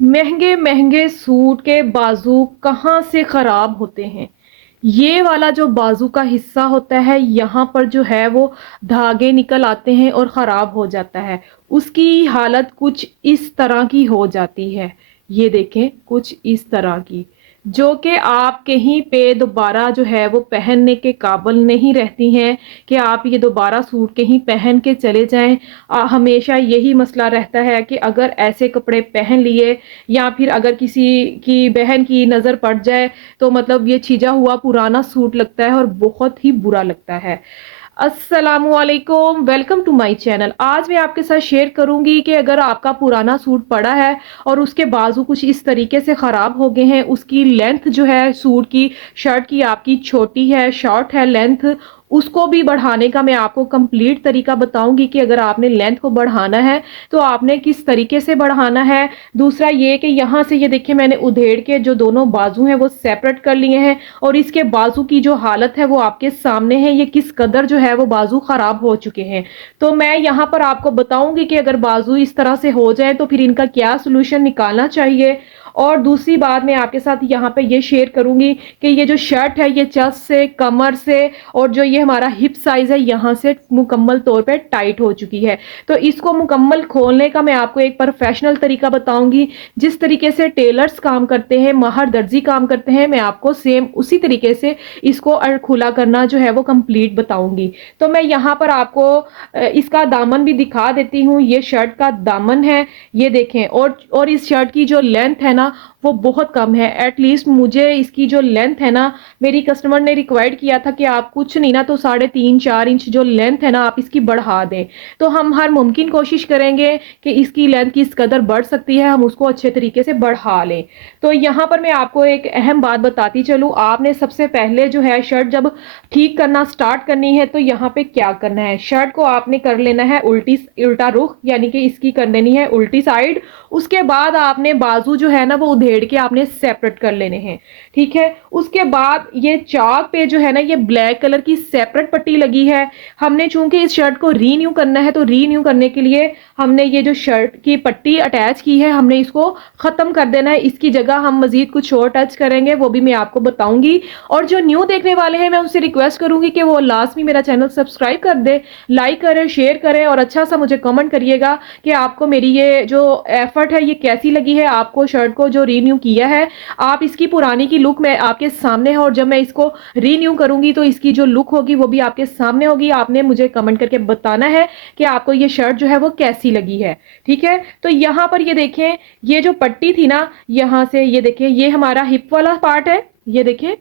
महंगे महंगे सूट के बाजू कहाँ से खराब होते हैं। ये वाला जो बाजू का हिस्सा होता है यहाँ पर जो है वो धागे निकल आते हैं और ख़राब हो जाता है। उसकी हालत कुछ इस तरह की हो जाती है। ये देखें कुछ इस तरह की, जो कि आप कहीं पे दोबारा जो है वो पहनने के काबिल नहीं रहती हैं कि आप ये दोबारा सूट कहीं पहन के चले जाएं। हमेशा यही मसला रहता है कि अगर ऐसे कपड़े पहन लिए या फिर अगर किसी की बहन की नज़र पड़ जाए तो मतलब ये छिजा हुआ पुराना सूट लगता है और बहुत ही बुरा लगता है। अस्सलामुअलैकुम, वेलकम टू माय चैनल। आज मैं आपके साथ शेयर करूंगी कि अगर आपका पुराना सूट पड़ा है और उसके बाजू कुछ इस तरीके से ख़राब हो गए हैं, उसकी लेंथ जो है सूट की, शर्ट की आपकी छोटी है, शॉर्ट है लेंथ, उसको भी बढ़ाने का मैं आपको कंप्लीट तरीका बताऊंगी कि अगर आपने लेंथ को बढ़ाना है तो आपने किस तरीके से बढ़ाना है। दूसरा ये कि यहाँ से ये देखिए मैंने उधेड़ के जो दोनों बाजू हैं वो सेपरेट कर लिए हैं और इसके बाजू की जो हालत है वो आपके सामने है, ये किस कदर जो है वो बाजू खराब हो चुके हैं। तो मैं यहाँ पर आपको बताऊंगी कि अगर बाजू इस तरह से हो जाए तो फिर इनका क्या सोल्यूशन निकालना चाहिए। और दूसरी बात मैं आपके साथ यहाँ पे ये शेयर करूंगी कि ये जो शर्ट है ये चेस्ट से, कमर से और जो ये हमारा हिप साइज है यहाँ से मुकम्मल तौर पे टाइट हो चुकी है। तो इसको मुकम्मल खोलने का मैं आपको एक प्रोफेशनल तरीका बताऊंगी। जिस तरीके से टेलर्स काम करते हैं, माहर दर्जी काम करते हैं, मैं आपको सेम उसी तरीके से इसको खुला करना जो है वो कंप्लीट बताऊंगी। तो मैं यहाँ पर आपको इसका दामन भी दिखा देती हूँ। ये शर्ट का दामन है, ये देखें। और इस शर्ट की जो लेंथ है ना वो बहुत कम है। एटलीस्ट मुझे इसकी जो लेंथ है ना, मेरी कस्टमर ने रिक्वायर्ड किया था कि आप कुछ नहीं ना तो 3.5-4 इंच जो लेंथ है ना आप इसकी बढ़ा दें। तो हम हर मुमकिन कोशिश करेंगे कि इसकी लेंथ किस कदर बढ़ सकती है, हम उसको अच्छे तरीके से बढ़ा लें। तो यहाँ पर मैं आपको एक अहम बात बताती चलूँ। आपने सबसे पहले जो है शर्ट जब ठीक करना स्टार्ट करनी है तो यहाँ पे क्या करना है, शर्ट को आपने कर लेना है उल्टा रुख, यानी कि इसकी कर लेनी है उल्टी साइड। उसके बाद आपने बाजू जो है ना वो उधेड़ के आपने सेपरेट कर लेने हैं। ठीक है, उसके बाद ये चाक पे जो है ना ये ब्लैक कलर की सेपरेट पट्टी लगी है। हमने चूंकि इस शर्ट को रीन्यू करना है तो रीन्यू करने के लिए हमने ये जो शर्ट की पट्टी अटैच की है हमने इसको खत्म कर देना है। इसकी जगह हम मजीद कुछ और टच करेंगे, वो भी मैं आपको बताऊंगी। और जो न्यू देखने वाले हैं मैं उनसे रिक्वेस्ट करूंगी कि वो लास्ट में मेरा चैनल सब्सक्राइब कर दे, लाइक करें, शेयर करें और अच्छा सा मुझे कमेंट करिएगा कि आपको मेरी ये जो एफर्ट है ये कैसी लगी है। आपको शर्ट को जो रीन्यू किया है, आप इसकी पुरानी की लुक में आपके सामने है और जब मैं इसको रीन्यू करूंगी तो इसकी जो लुक होगी वो भी आपके सामने होगी। आपने मुझे कमेंट करके बताना है कि आपको ये शर्ट जो है वो कैसी लगी है। ठीक है, तो यहाँ पर ये देखें, ये जो पट्टी थी ना यहाँ से ये देखें, ये हमारा हिप वाला पार्ट है। ये देखें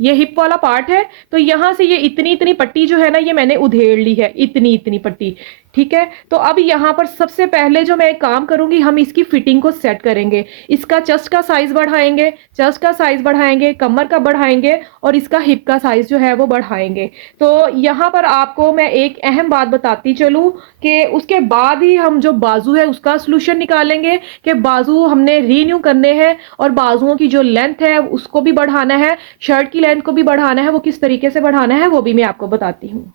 ये हिप वाला पार्ट है। तो यहां से ये इतनी इतनी पट्टी जो है ना ये मैंने उधेड़ ली है, इतनी इतनी पट्टी। ठीक है, तो अब यहां पर सबसे पहले जो मैं एक काम करूंगी, हम इसकी फिटिंग को सेट करेंगे। इसका चेस्ट का साइज बढ़ाएंगे, चेस्ट का साइज बढ़ाएंगे, कमर का बढ़ाएंगे और इसका हिप का साइज जो है वो बढ़ाएंगे। तो यहां पर आपको मैं एक अहम बात बताती चलूं कि उसके बाद ही हम जो बाजू है उसका सोल्यूशन निकालेंगे कि बाजू हमने रीन्यू करने हैं और बाजुओं की जो लेंथ है उसको भी बढ़ाना है, शर्ट की लेंथ को भी बढ़ाना है। वो किस तरीके से बढ़ाना है वो भी मैं आपको बताती हूँ।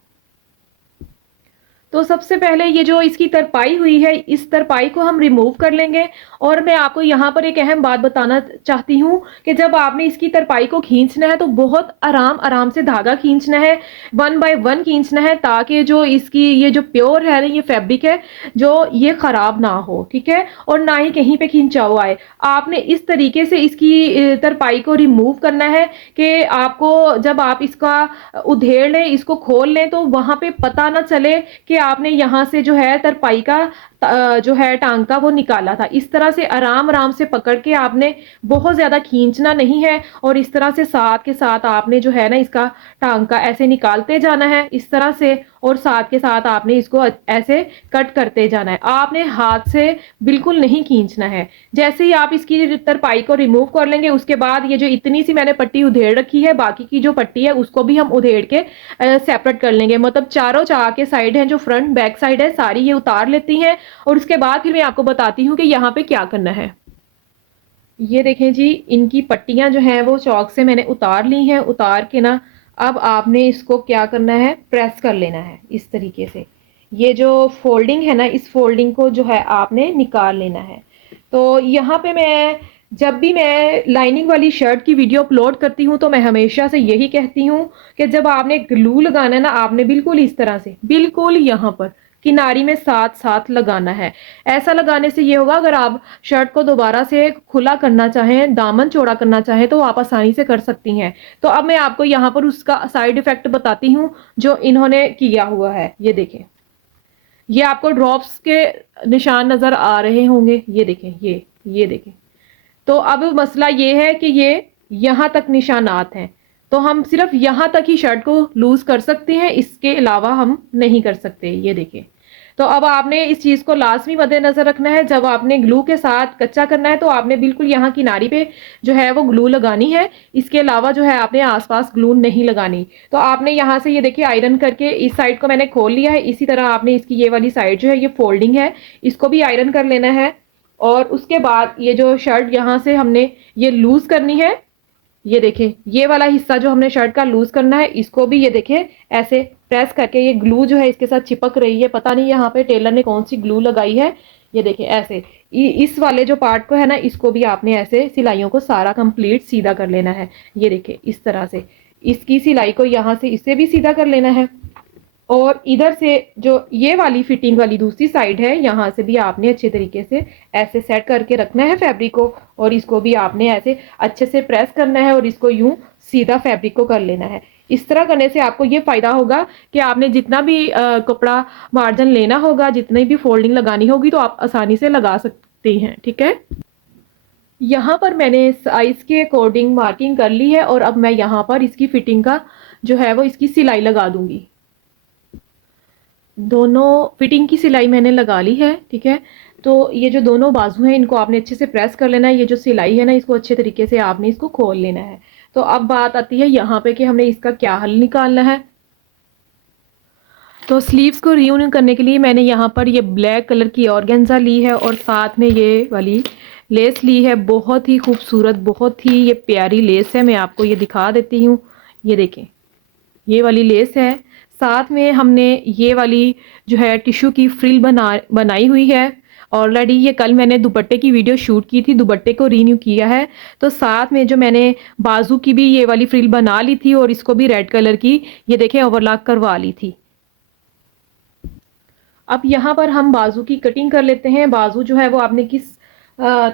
तो सबसे पहले ये जो इसकी तरपाई हुई है इस तरपाई को हम रिमूव कर लेंगे। और मैं आपको यहाँ पर एक अहम बात बताना चाहती हूँ कि जब आपने इसकी तरपाई को खींचना है तो बहुत आराम आराम से धागा खींचना है, 1 बाय 1 खींचना है, ताकि जो इसकी ये जो प्योर है ये फैब्रिक है जो ये खराब ना हो। ठीक है, और ना ही कहीं पे खिंचाव आए। आपने इस तरीके से इसकी तरपाई को रिमूव करना है कि आपको जब आप इसका उधेड़ लें, इसको खोल लें तो वहां पे पता ना चले कि आपने यहाँ से जो है तरपाई का जो है टांका वो निकाला था। इस तरह से आराम आराम से पकड़ के आपने, बहुत ज्यादा खींचना नहीं है और इस तरह से साथ के साथ आपने जो है ना इसका टांका ऐसे निकालते जाना है इस तरह से, और साथ के साथ आपने इसको ऐसे कट करते जाना है। आपने हाथ से बिल्कुल नहीं खींचना है। जैसे ही आप इसकी तरपाई को रिमूव कर लेंगे उसके बाद ये जो इतनी सी मैंने पट्टी उधेड़ रखी है, बाकी की जो पट्टी है उसको भी हम उधेड़ के सेपरेट कर लेंगे। मतलब चारों चाह के साइड हैं, जो फ्रंट बैक साइड है सारी ये उतार लेती हैं और उसके बाद फिर मैं आपको बताती हूँ कि यहाँ पे क्या करना है। ये देखें जी, इनकी पट्टियां जो हैं वो चौक से मैंने उतार ली हैं। उतार के ना अब आपने इसको क्या करना है, प्रेस कर लेना है इस तरीके से। ये जो फोल्डिंग है ना इस फोल्डिंग को जो है आपने निकाल लेना है। तो यहाँ पे मैं जब भी मैं लाइनिंग वाली शर्ट की वीडियो अपलोड करती हूँ तो मैं हमेशा से यही कहती हूँ कि जब आपने ग्लू लगाना है ना, आपने बिल्कुल इस तरह से, बिल्कुल यहाँ पर किनारी में साथ-साथ लगाना है। ऐसा लगाने से ये होगा, अगर आप शर्ट को दोबारा से खुला करना चाहें, दामन चौड़ा करना चाहें तो आप आसानी से कर सकती हैं। तो अब मैं आपको यहाँ पर उसका साइड इफ़ेक्ट बताती हूँ जो इन्होंने किया हुआ है। ये देखें। ये आपको ड्रॉप्स के निशान नज़र आ रहे होंगे। ये देखें, ये देखें। तो अब मसला ये है कि ये यहाँ तक निशानात हैं। तो हम सिर्फ़ यहाँ तक ही शर्ट को लूज़ कर सकते हैं, इसके अलावा हम नहीं कर सकते। ये देखें। तो अब आपने इस चीज़ को लाज़मी मद्देनज़र रखना है, जब आपने ग्लू के साथ कच्चा करना है तो आपने बिल्कुल यहाँ किनारी पे जो है वो ग्लू लगानी है। इसके अलावा जो है आपने आस-पास ग्लू नहीं लगानी। तो आपने यहाँ से ये देखिए आयरन करके इस साइड को मैंने खोल लिया है। इसी तरह आपने इसकी ये वाली साइड जो है ये फ़ोल्डिंग है, इसको भी आयरन कर लेना है। और उसके बाद ये जो शर्ट यहाँ से हमने ये लूज़ करनी है, ये देखें, ये वाला हिस्सा जो हमने शर्ट का लूज़ करना है, इसको भी ये देखें ऐसे प्रेस करके, ये ग्लू जो है इसके साथ चिपक रही है, पता नहीं यहाँ पे टेलर ने कौन-सी ग्लू लगाई है। ये देखें ऐसे, इस वाले जो पार्ट को है ना, इसको भी आपने ऐसे सिलाइयों को सारा कंप्लीट सीधा कर लेना है। ये देखें इस तरह से, इसकी सिलाई को यहाँ से इससे भी सीधा कर लेना है। और इधर से जो ये वाली फिटिंग वाली दूसरी साइड है, यहाँ से भी आपने अच्छे तरीके से ऐसे सेट करके रखना है फैब्रिक को, और इसको भी आपने ऐसे अच्छे से प्रेस करना है और इसको यूं सीधा फैब्रिक को कर लेना है। इस तरह करने से आपको ये फ़ायदा होगा कि आपने जितना भी कपड़ा मार्जिन लेना होगा, जितनी भी फोल्डिंग लगानी होगी तो आप आसानी से लगा सकते हैं। ठीक है। यहाँ पर मैंने साइज़ के अकॉर्डिंग मार्किंग कर ली है और अब मैं यहाँ पर इसकी फिटिंग का जो है वो इसकी सिलाई लगा दूंगी। दोनों फिटिंग की सिलाई मैंने लगा ली है। ठीक है। तो ये जो दोनों बाजू हैं इनको आपने अच्छे से प्रेस कर लेना है। ये जो सिलाई है ना, इसको अच्छे तरीके से आपने इसको खोल लेना है। तो अब बात आती है यहाँ पे कि हमने इसका क्या हल निकालना है। तो स्लीव्स को रीयून करने के लिए मैंने यहाँ पर ये ब्लैक कलर की ऑर्गेन्जा ली है और साथ में ये वाली लेस ली है। बहुत ही खूबसूरत, बहुत ही ये प्यारी लेस है। मैं आपको ये दिखा देती हूँ। ये देखें, ये वाली लेस है। साथ में हमने ये वाली जो है टिश्यू की फ्रिल बनाई हुई है। ऑलरेडी ये कल मैंने दुपट्टे की वीडियो शूट की थी, दुपट्टे को रीन्यू किया है। तो साथ में जो मैंने बाजू की भी ये वाली फ्रिल बना ली थी और इसको भी रेड कलर की ये देखें ओवरलॉक करवा ली थी। अब यहाँ पर हम बाजू की कटिंग कर लेते हैं। बाजू जो है वो आपने किस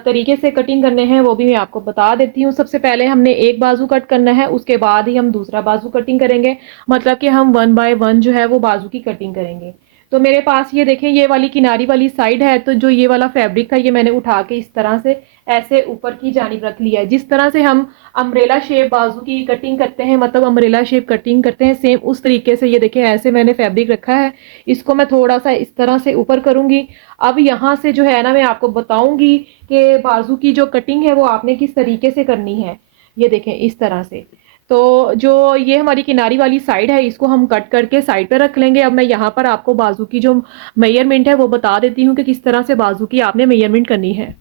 तरीके से कटिंग करने हैं वो भी मैं आपको बता देती हूँ। सबसे पहले हमने एक बाजू कट करना है, उसके बाद ही हम दूसरा बाजू कटिंग करेंगे। मतलब कि हम 1 बाय 1 जो है वो बाजू की कटिंग करेंगे। तो मेरे पास ये देखें, ये वाली किनारी वाली साइड है, तो जो ये वाला फैब्रिक था ये मैंने उठा के इस तरह से ऐसे ऊपर की जानिब रख लिया है। जिस तरह से हम अम्ब्रेला शेप बाजू की कटिंग करते हैं, मतलब अम्ब्रेला शेप कटिंग करते हैं, सेम उस तरीके से ये देखें ऐसे मैंने फैब्रिक रखा है। इसको मैं थोड़ा सा इस तरह से ऊपर करूंगी। अब यहाँ से जो है ना, मैं आपको बताऊंगी कि बाजू की जो कटिंग है वो आपने किस तरीके से करनी है। ये देखें इस तरह से। तो जो ये हमारी किनारी वाली साइड है इसको हम कट करके साइड पे रख लेंगे। अब मैं यहाँ पर आपको बाजू की जो मेजरमेंट है वो बता देती हूँ कि किस तरह से बाजू की आपने मेजरमेंट करनी है।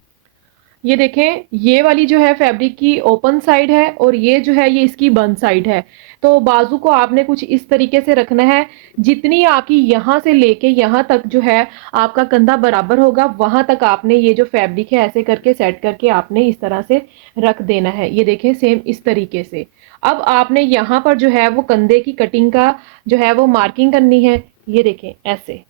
ये देखें, ये वाली जो है फैब्रिक की ओपन साइड है और ये जो है ये इसकी बंद साइड है। तो बाजू को आपने कुछ इस तरीके से रखना है, जितनी आपकी यहाँ से लेके यहाँ तक जो है आपका कंधा बराबर होगा, वहां तक आपने ये जो फैब्रिक है ऐसे करके सेट करके आपने इस तरह से रख देना है। ये देखें सेम इस तरीके से। अब आपने यहाँ पर जो है वो कंधे की कटिंग का जो है वो मार्किंग करनी है। ये देखें ऐसे,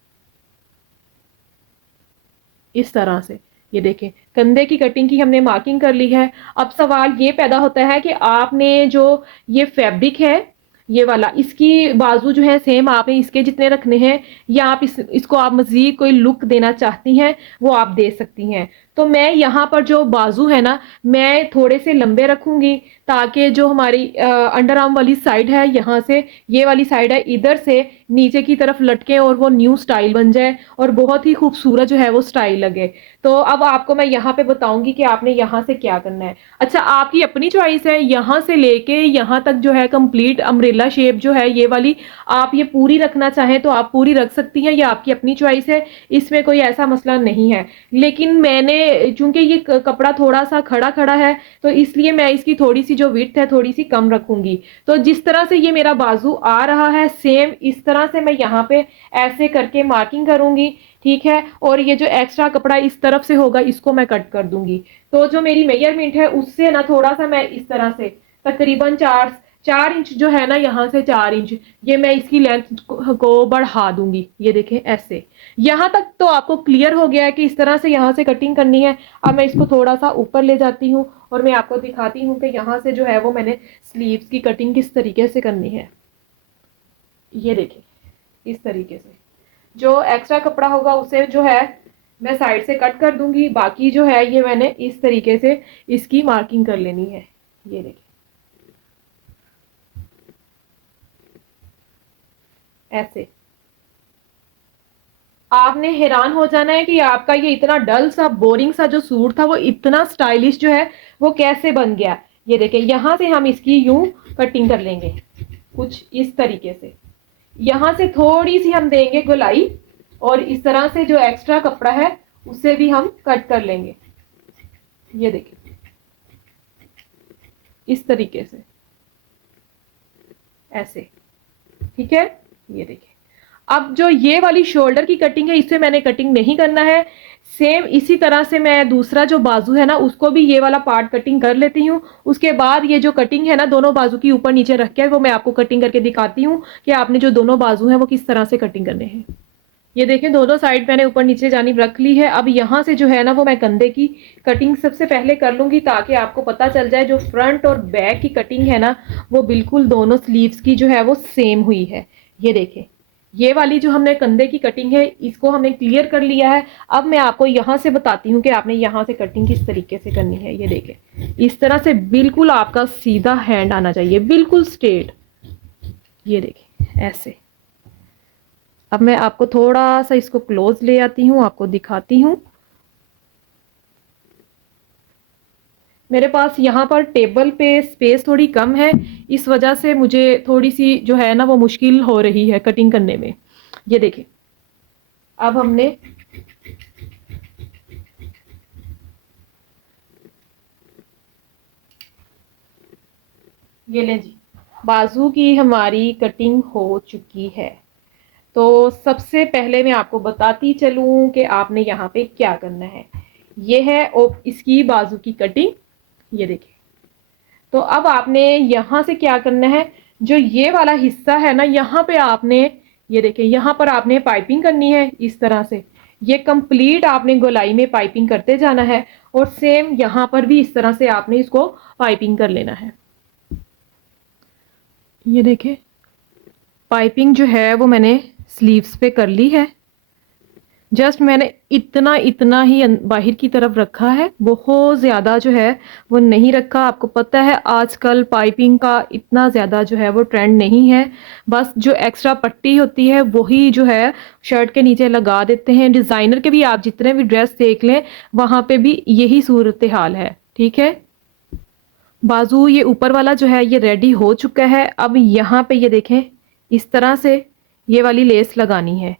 इस तरह से। ये देखें कंधे की कटिंग की हमने मार्किंग कर ली है। अब सवाल ये पैदा होता है कि आपने जो ये फैब्रिक है ये वाला, इसकी बाजू जो है सेम आपने इसके जितने रखने हैं, या आप इसको आप मजीद कोई लुक देना चाहती हैं वो आप दे सकती हैं। तो मैं यहाँ पर जो बाजू है ना, मैं थोड़े से लंबे रखूंगी ताकि जो हमारी अंडर आर्म वाली साइड है, यहाँ से ये वाली साइड है, इधर से नीचे की तरफ लटके और वो न्यू स्टाइल बन जाए और बहुत ही खूबसूरत जो है वो स्टाइल लगे। तो अब आपको मैं यहाँ पे बताऊंगी कि आपने यहाँ से क्या करना है। अच्छा, आपकी अपनी चॉइस है, यहाँ से लेके यहाँ तक जो है कंप्लीट अम्ब्रेला शेप जो है ये वाली, आप ये पूरी रखना चाहें तो आप पूरी रख सकती हैं, ये आपकी अपनी चॉइस है, इसमें कोई ऐसा मसला नहीं है। लेकिन मैंने चूंकि ये कपड़ा थोड़ा सा खड़ा खड़ा है तो इसलिए मैं इसकी थोड़ी सी जो विड्थ है थोड़ी सी कम रखूंगी। तो जिस तरह से ये मेरा बाजू आ रहा है सेम इस तरह तरह से मैं यहाँ पे ऐसे करके मार्किंग करूंगी, ठीक है। और ये जो एक्स्ट्रा कपड़ा इस तरफ से होगा इसको मैं कट कर दूंगी। तो जो मेरी मेजरमेंट है उससे ना थोड़ा सा मैं इस तरह से तकरीबन 4 इंच जो है ना, यहाँ से 4 इंच ये मैं इसकी लेंथ को बढ़ा दूंगी। ये देखें ऐसे। यहाँ तक तो आपको क्लियर हो गया है कि इस तरह से यहाँ से कटिंग करनी है। अब मैं इसको थोड़ा सा ऊपर ले जाती हूँ और मैं आपको दिखाती हूँ कि यहाँ से जो है वो मैंने स्लीव्स की कटिंग किस तरीके से करनी है। ये देखें इस तरीके से जो एक्स्ट्रा कपड़ा होगा उसे जो है मैं साइड से कट कर दूंगी, बाकी जो है ये मैंने इस तरीके से इसकी मार्किंग कर लेनी है। ये देखिए ऐसे। आपने हैरान हो जाना है कि आपका ये इतना डल सा बोरिंग सा जो सूट था वो इतना स्टाइलिश जो है वो कैसे बन गया। ये देखिए यहाँ से हम इसकी यूं कटिंग कर लेंगे कुछ इस तरीके से। यहाँ से थोड़ी सी हम देंगे गोलाई और इस तरह से जो एक्स्ट्रा कपड़ा है उसे भी हम कट कर लेंगे। ये देखिए इस तरीके से ऐसे, ठीक है। ये देखिए अब जो ये वाली शोल्डर की कटिंग है इसे मैंने कटिंग नहीं करना है। सेम इसी तरह से मैं दूसरा जो बाजू है ना उसको भी ये वाला पार्ट कटिंग कर लेती हूँ। उसके बाद ये जो कटिंग है ना दोनों बाजू की ऊपर नीचे रख के वो मैं आपको कटिंग करके दिखाती हूँ कि आपने जो दोनों बाजू हैं वो किस तरह से कटिंग करने हैं। ये देखें दोनों साइड मैंने ऊपर नीचे जानिब रख ली है। अब यहाँ से जो है ना वो मैं कंधे की कटिंग सबसे पहले कर लूंगी ताकि आपको पता चल जाए जो फ्रंट और बैक की कटिंग है ना वो बिल्कुल दोनों स्लीव्स की जो है वो सेम हुई है। ये देखें ये वाली जो हमने कंधे की कटिंग है इसको हमने क्लियर कर लिया है। अब मैं आपको यहाँ से बताती हूँ कि आपने यहाँ से कटिंग किस तरीके से करनी है। ये देखें इस तरह से बिल्कुल आपका सीधा हैंड आना चाहिए, बिल्कुल स्ट्रेट। ये देखें ऐसे। अब मैं आपको थोड़ा सा इसको क्लोज ले आती हूँ, आपको दिखाती हूँ। मेरे पास यहाँ पर टेबल पे स्पेस थोड़ी कम है, इस वजह से मुझे थोड़ी सी जो है ना वो मुश्किल हो रही है कटिंग करने में। ये देखें अब हमने ये लें जी, बाजू की हमारी कटिंग हो चुकी है। तो सबसे पहले मैं आपको बताती चलूं कि आपने यहाँ पे क्या करना है। ये है इसकी बाजू की कटिंग। ये देखिए तो अब आपने यहाँ से क्या करना है, जो ये वाला हिस्सा है ना यहाँ पे आपने ये देखें यहाँ पर आपने पाइपिंग करनी है इस तरह से। ये कंप्लीट आपने गोलाई में पाइपिंग करते जाना है और सेम यहाँ पर भी इस तरह से आपने इसको पाइपिंग कर लेना है। ये देखें पाइपिंग जो है वो मैंने स्लीव्स पे कर ली है। जस्ट मैंने इतना इतना ही बाहर की तरफ रखा है, बहुत ज़्यादा जो है वो नहीं रखा। आपको पता है आजकल पाइपिंग का इतना ज़्यादा जो है वो ट्रेंड नहीं है। बस जो एक्स्ट्रा पट्टी होती है वही जो है शर्ट के नीचे लगा देते हैं। डिज़ाइनर के भी आप जितने भी ड्रेस देख लें वहाँ पे भी यही सूरत हाल है, ठीक है। बाजू ये ऊपर वाला जो है ये रेडी हो चुका है। अब यहाँ पे ये देखें इस तरह से ये वाली लेस लगानी है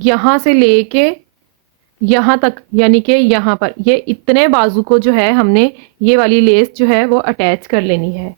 यहाँ से लेके यहाँ तक, यानी कि यहाँ पर ये इतने बाजू को जो है हमने ये वाली लेस जो है वो अटैच कर लेनी है।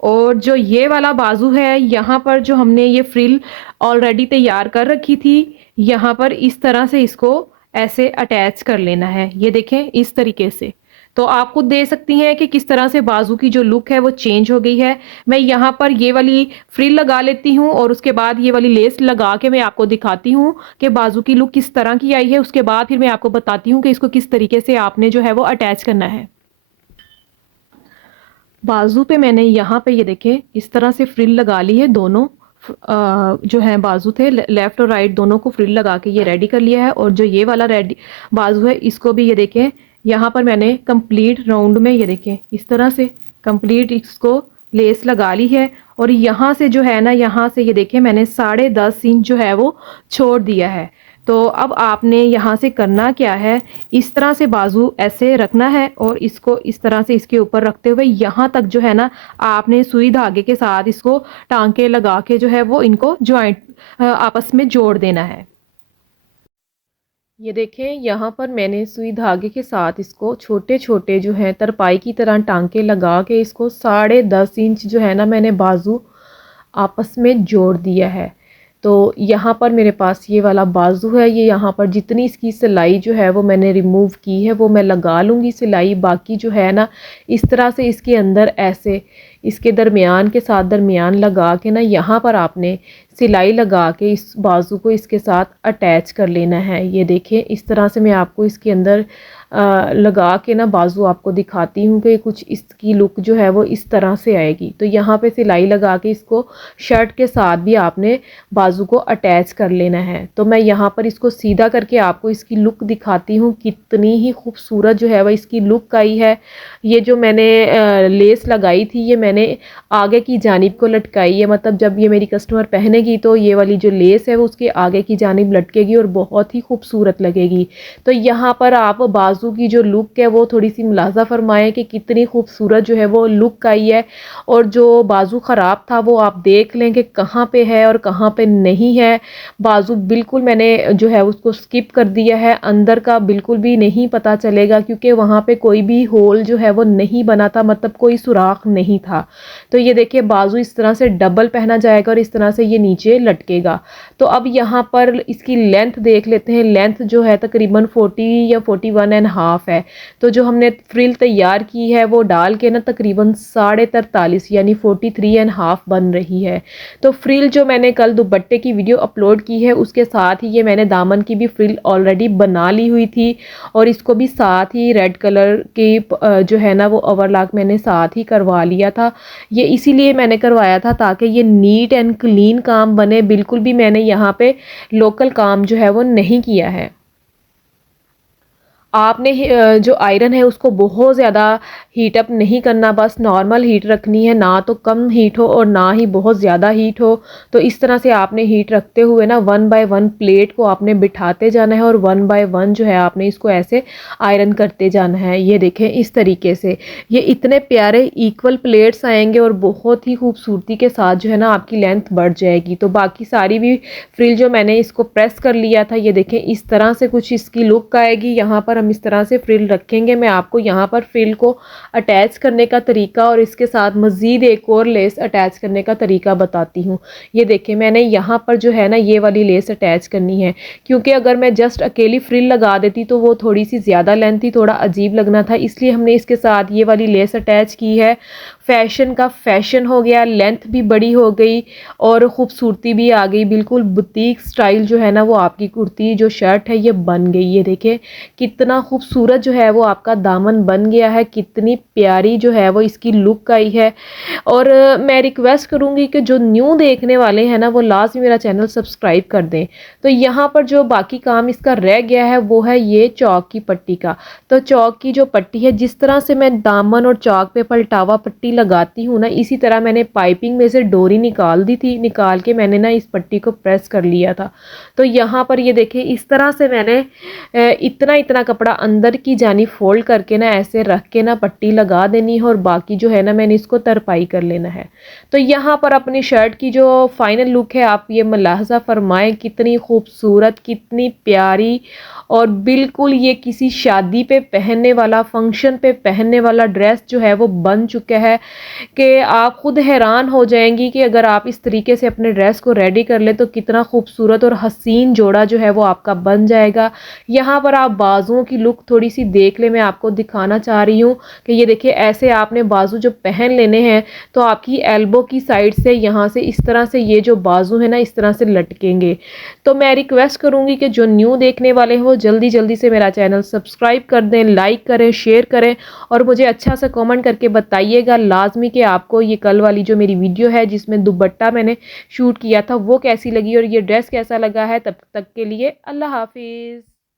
और जो ये वाला बाजू है यहाँ पर जो हमने ये फ्रिल ऑलरेडी तैयार कर रखी थी यहाँ पर इस तरह से इसको ऐसे अटैच कर लेना है। ये देखें इस तरीके से। तो आप खुद देख सकती हैं कि किस तरह से बाजू की जो लुक है वो चेंज हो गई है। मैं यहाँ पर ये वाली फ्रिल लगा लेती हूँ और उसके बाद ये वाली लेस लगा के मैं आपको दिखाती हूँ कि बाजू की लुक किस तरह की आई है। उसके बाद फिर मैं आपको बताती हूँ कि इसको किस तरीके से आपने जो है वो अटैच करना है। बाजू पे मैंने यहाँ पे ये देखें इस तरह से फ्रिल लगा ली है। दोनों जो है बाजू थे लेफ्ट और राइट दोनों को फ्रिल लगा के ये रेडी कर लिया है। और जो ये वाला रेडी बाजू है इसको भी ये देखें यहाँ पर मैंने कंप्लीट राउंड में ये देखें इस तरह से कंप्लीट इसको लेस लगा ली है। और यहाँ से जो है ना यहाँ से ये देखें मैंने 10.5 इंच जो है वो छोड़ दिया है। तो अब आपने यहाँ से करना क्या है, इस तरह से बाजू ऐसे रखना है और इसको इस तरह से इसके ऊपर रखते हुए यहाँ तक जो है ना आपने सुई धागे के साथ इसको टांके लगा के जो है वो इनको जॉइंट आपस में जोड़ देना है। ये देखें यहाँ पर मैंने सुई धागे के साथ इसको छोटे छोटे जो है तरपाई की तरह टांके लगा के इसको 10.5 इंच जो है ना मैंने बाजू आपस में जोड़ दिया है। तो यहाँ पर मेरे पास ये वाला बाजू है, ये यहाँ पर जितनी इसकी सिलाई जो है वो मैंने रिमूव की है वो मैं लगा लूँगी सिलाई। बाकी जो है ना इस तरह से इसके अंदर ऐसे इसके दरमियान के साथ दरमियान लगा के ना यहाँ पर आपने सिलाई लगा के इस बाजू को इसके साथ अटैच कर लेना है। ये देखें इस तरह से मैं आपको इसके अंदर लगा के ना बाजू आपको दिखाती हूँ कि कुछ इसकी लुक जो है वो इस तरह से आएगी। तो यहाँ पे सिलाई लगा के इसको शर्ट के साथ भी आपने बाजू को अटैच कर लेना है। तो मैं यहाँ पर इसको सीधा करके आपको इसकी लुक दिखाती हूँ, कितनी ही खूबसूरत जो है वह इसकी लुक आई है। ये जो मैंने लेस लगाई थी ये मैंने आगे की जानिब को लटकाई है, मतलब जब ये मेरी कस्टमर पहनेगी तो ये वाली जो लेस है वो उसके आगे की जानिब लटकेगी और बहुत ही खूबसूरत लगेगी। तो यहाँ पर आप बाजू की जो लुक है वो थोड़ी सी मुलाजा फरमाएं कि कितनी खूबसूरत जो है वो लुक आई है। और जो बाजू ख़राब था वो आप देख लें कि कहाँ पे है और कहाँ पे नहीं है। बाजू बिल्कुल मैंने जो है उसको स्किप कर दिया है, अंदर का बिल्कुल भी नहीं पता चलेगा क्योंकि वहाँ पे कोई भी होल जो है वो नहीं बना था, मतलब कोई सुराख नहीं था। तो ये देखिए बाजू इस तरह से डबल पहना जाएगा और इस तरह से ये नीचे लटकेगा। तो अब यहाँ पर इसकी लेंथ देख लेते हैं। लेंथ जो है तकरीबन 40 या 41.5 है। तो जो हमने फ्रिल तैयार की है वो डाल के ना तकरीबन 43.5 यानी 43.5 बन रही है। तो फ्रिल जो मैंने कल दुपट्टे की वीडियो अपलोड की है उसके साथ ही ये मैंने दामन की भी फ्रिल ऑलरेडी बना ली हुई थी और इसको भी साथ ही रेड कलर की जो है ना वो ओवरलॉक मैंने साथ ही करवा लिया था। ये इसीलिए मैंने करवाया था ताकि ये नीट एंड क्लीन काम बने। बिल्कुल भी मैंने यहाँ पे लोकल काम जो है वो नहीं किया है। आपने जो आयरन है उसको बहुत ज़्यादा हीट अप नहीं करना, बस नॉर्मल हीट रखनी है, ना तो कम हीट हो और ना ही बहुत ज़्यादा हीट हो। तो इस तरह से आपने हीट रखते हुए ना 1 बाय 1 प्लेट को आपने बिठाते जाना है और 1 बाय 1 जो है आपने इसको ऐसे आयरन करते जाना है। ये देखें इस तरीके से ये इतने प्यारे इक्वल प्लेट्स आएंगे और बहुत ही खूबसूरती के साथ जो है ना आपकी लेंथ बढ़ जाएगी। तो बाकी सारी भी फ्रिल जो मैंने इसको प्रेस कर लिया था, ये देखें इस तरह से कुछ इसकी लुक आएगी। यहाँ पर हम इस तरह से फ्रिल रखेंगे। मैं आपको यहाँ पर फ्रिल को अटैच करने का तरीका और इसके साथ मज़ीद एक और लेस अटैच करने का तरीका बताती हूँ। ये देखिए मैंने यहाँ पर जो है ना ये वाली लेस अटैच करनी है, क्योंकि अगर मैं जस्ट अकेली फ्रिल लगा देती तो वो थोड़ी सी ज़्यादा लेंथ थी, थोड़ा अजीब लगना था, इसलिए हमने इसके साथ ये वाली लेस अटैच की है। फैशन का फैशन हो गया, लेंथ भी बड़ी हो गई और ख़ूबसूरती भी आ गई। बिल्कुल बुटीक स्टाइल जो है ना वो आपकी कुर्ती जो शर्ट है ये बन गई। ये देखें कितना खूबसूरत जो है वो आपका दामन बन गया है, कितनी प्यारी जो है वो इसकी लुक आई है। और मैं रिक्वेस्ट करूँगी कि जो न्यू देखने वाले हैं ना वो लाजमी मेरा चैनल सब्सक्राइब कर दें। तो यहाँ पर जो बाकी काम इसका रह गया है वो है ये चौक की पट्टी का। तो चौक की जो पट्टी है, जिस तरह से मैं दामन और चौक पे पलटावा पट्टी लगाती हूँ ना, इसी तरह मैंने पाइपिंग में से डोरी निकाल दी थी, निकाल के मैंने ना इस पट्टी को प्रेस कर लिया था। तो यहाँ पर ये देखें इस तरह से मैंने इतना इतना कपड़ा अंदर की जानी फोल्ड करके ना ऐसे रख के ना पट्टी लगा देनी है और बाकी जो है ना मैंने इसको तरपाई कर लेना है। तो यहाँ पर अपनी शर्ट की जो फाइनल लुक है आप ये मुलाहजा फरमाएं, कितनी खूबसूरत, कितनी प्यारी और बिल्कुल ये किसी शादी पे पहनने वाला, फंक्शन पे पहनने वाला ड्रेस जो है वो बन चुका है कि आप खुद हैरान हो जाएंगी कि अगर आप इस तरीके से अपने ड्रेस को रेडी कर ले तो कितना खूबसूरत और हसीन जोड़ा जो है वो आपका बन जाएगा। यहाँ पर आप बाजुओं की लुक थोड़ी सी देख ले, मैं आपको दिखाना चाह रही हूँ कि ये देखिए ऐसे आपने बाजू जो पहन लेने हैं तो आपकी एल्बो की साइड से यहाँ से इस तरह से ये जो बाजू है ना इस तरह से लटकेंगे। तो मैं रिक्वेस्ट करूँगी कि जो न्यू देखने वाले हैं वो जल्दी जल्दी से मेरा चैनल सब्सक्राइब कर दें, लाइक करें, शेयर करें और मुझे अच्छा सा कमेंट करके बताइएगा लाजमी कि आपको ये कल वाली जो मेरी वीडियो है जिसमें दुपट्टा मैंने शूट किया था वो कैसी लगी और ये ड्रेस कैसा लगा है। तब तक के लिए अल्लाह हाफिज़।